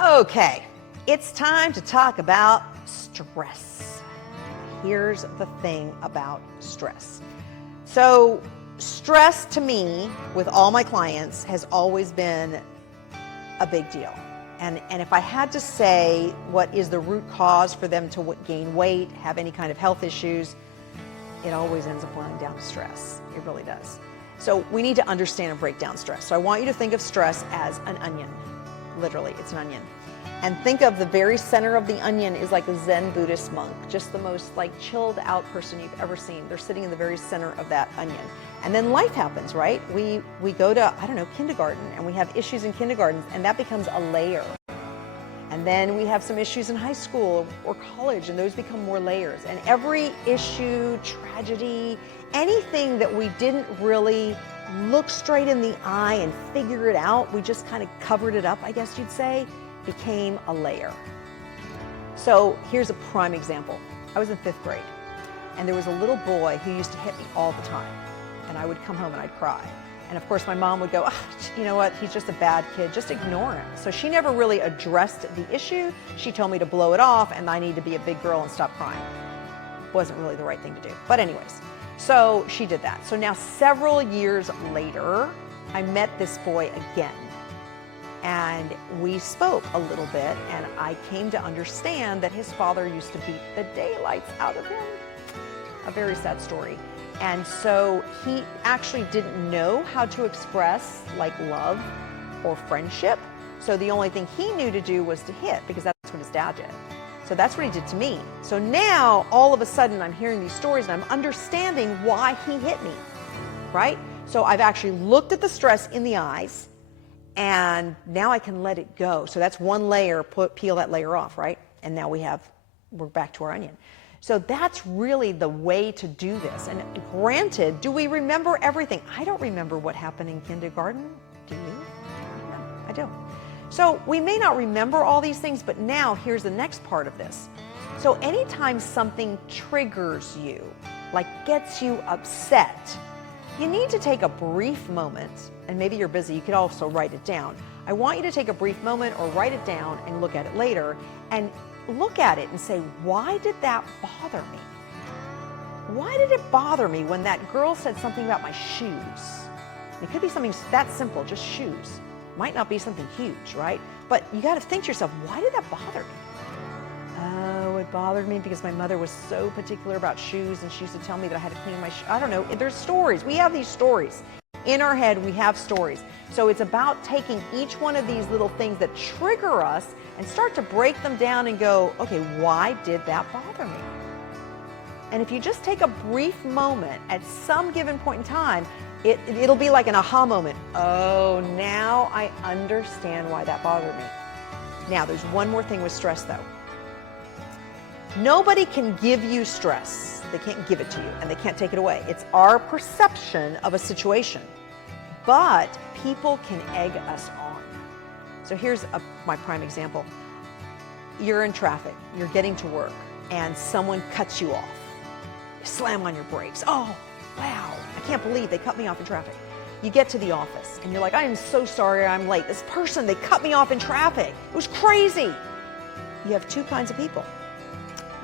Okay, it's time to talk about stress. Here's the thing about stress. So stress to me, with all my clients, has always been a big deal. And if I had to say what is the root cause for them to gain weight, have any kind of health issues, it always ends up boiling down to stress. It really does. So we need to understand and break down stress. So I want you to think of stress as an onion. Literally, it's an onion. And think of the very center of the onion is like a Zen Buddhist monk, just the most like chilled out person you've ever seen. They're sitting in the very center of that onion. And then life happens, right? We go to, I don't know, kindergarten, and we have issues in kindergarten, and that becomes a layer. And then we have some issues in high school or college, and those become more layers. And every issue, tragedy, anything that we didn't really look straight in the eye and figure it out, we just kind of covered it up, I guess you'd say, became a layer. So here's a prime example. I was in 5th grade, and there was a little boy who used to hit me all the time. And I would come home and I'd cry. And of course my mom would go, oh, you know what, he's just a bad kid, just ignore him. So she never really addressed the issue. She told me to blow it off and I need to be a big girl and stop crying. Wasn't really the right thing to do. But anyways, so she did that. So now several years later, I met this boy again. And we spoke a little bit, and I came to understand that his father used to beat the daylights out of him. A very sad story. And so he actually didn't know how to express like love or friendship. So the only thing he knew to do was to hit, because that's what his dad did. So that's what he did to me. So now all of a sudden I'm hearing these stories and I'm understanding why he hit me, right? So I've actually looked at the stress in the eyes, and now I can let it go. So that's one layer, peel that layer off, right? And now we're back to our onion. So that's really the way to do this. And granted, do we remember everything? I don't remember what happened in kindergarten. Do you? No, I don't. So we may not remember all these things, but now here's the next part of this. So anytime something triggers you, like gets you upset, you need to take a brief moment, and maybe you're busy, you could also write it down. I want you to take a brief moment or write it down and look at it later, and look at it and say, why did that bother me? Why did it bother me when that girl said something about my shoes? It could be something that simple, just shoes. Might not be something huge, right? But you got to think to yourself, why did that bother me? Oh, it bothered me because my mother was so particular about shoes, and she used to tell me that I had to clean my shoes. I don't know. There's stories. We have these stories. In our head, we have stories. So it's about taking each one of these little things that trigger us and start to break them down and go, okay, why did that bother me? And if you just take a brief moment at some given point in time, it'll be like an aha moment. Oh, now I understand why that bothered me. Now, there's one more thing with stress, though. Nobody can give you stress. They can't give it to you, and they can't take it away. It's our perception of a situation. But people can egg us on. So here's my prime example. You're in traffic, you're getting to work, and someone cuts you off. You slam on your brakes. Oh, wow, I can't believe they cut me off in traffic. You get to the office, and you're like, I am so sorry I'm late. This person, they cut me off in traffic. It was crazy. You have two kinds of people.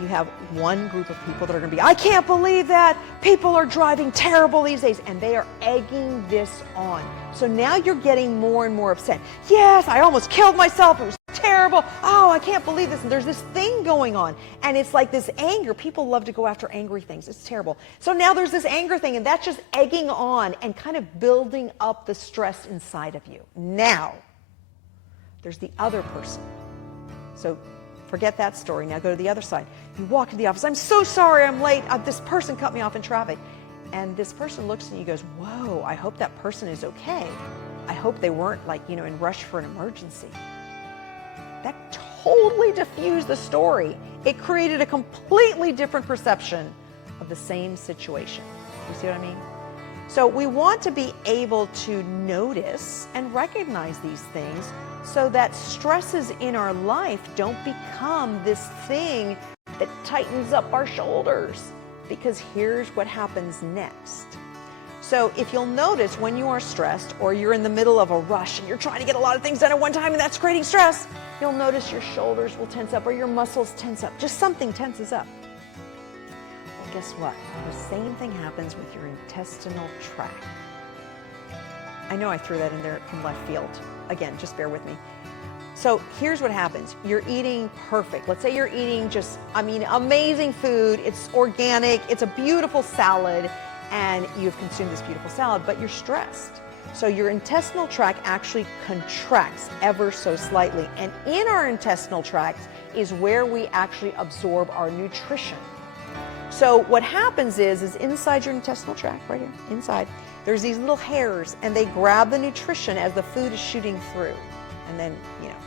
You have one group of people that are going to be, I can't believe that. People are driving terrible these days, and they are egging this on. So now you're getting more and more upset. Yes, I almost killed myself. It was terrible. Oh, I can't believe this. And there's this thing going on. And it's like this anger. People love to go after angry things. It's terrible. So now there's this anger thing, and that's just egging on and kind of building up the stress inside of you. Now, there's the other person. So forget that story. Now go to the other side. You walk into the office. I'm so sorry I'm late. This person cut me off in traffic. And this person looks at you and goes, whoa, I hope that person is okay. I hope they weren't like, in rush for an emergency. That totally diffused the story. It created a completely different perception of the same situation. You see what I mean? So we want to be able to notice and recognize these things so that stresses in our life don't become this thing that tightens up our shoulders. Because here's what happens next. So if you'll notice when you are stressed or you're in the middle of a rush and you're trying to get a lot of things done at one time and that's creating stress, you'll notice your shoulders will tense up or your muscles tense up. Just something tenses up. Well, guess what? The same thing happens with your intestinal tract. I know I threw that in there from left field. Again, just bear with me. So here's what happens. You're eating perfect. Let's say you're eating just, amazing food. It's organic. It's a beautiful salad. And you've consumed this beautiful salad, but you're stressed. So your intestinal tract actually contracts ever so slightly. And in our intestinal tract is where we actually absorb our nutrition. So what happens is inside your intestinal tract, right here, inside, there's these little hairs and they grab the nutrition as the food is shooting through. And then,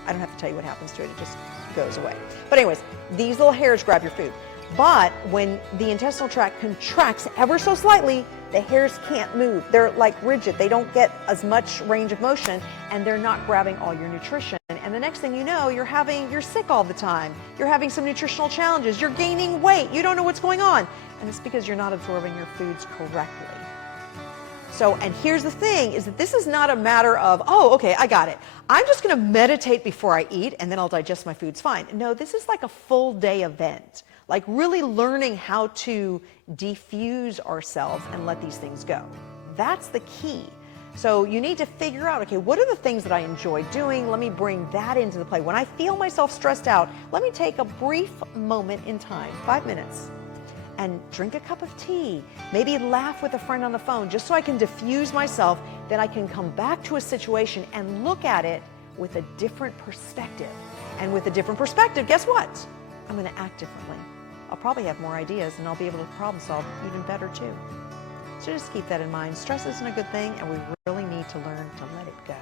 I don't have to tell you what happens to it, it just goes away. But anyways, these little hairs grab your food. But when the intestinal tract contracts ever so slightly, the hairs can't move. They're like rigid. They don't get as much range of motion and they're not grabbing all your nutrition. And the next thing you know, you're sick all the time. You're having some nutritional challenges. You're gaining weight. You don't know what's going on. And it's because you're not absorbing your foods correctly. So, and here's the thing, is that this is not a matter of, oh, okay, I got it. I'm just going to meditate before I eat and then I'll digest my foods fine. No, this is like a full day event. Like really learning how to defuse ourselves and let these things go. That's the key. So you need to figure out, okay, what are the things that I enjoy doing? Let me bring that into the play. When I feel myself stressed out, let me take a brief moment in time, 5 minutes, and drink a cup of tea. Maybe laugh with a friend on the phone, just so I can diffuse myself. Then I can come back to a situation and look at it with a different perspective. And with a different perspective, guess what? I'm going to act differently. I'll probably have more ideas and I'll be able to problem solve even better too. So just keep that in mind. Stress isn't a good thing and we really need to learn to let it go.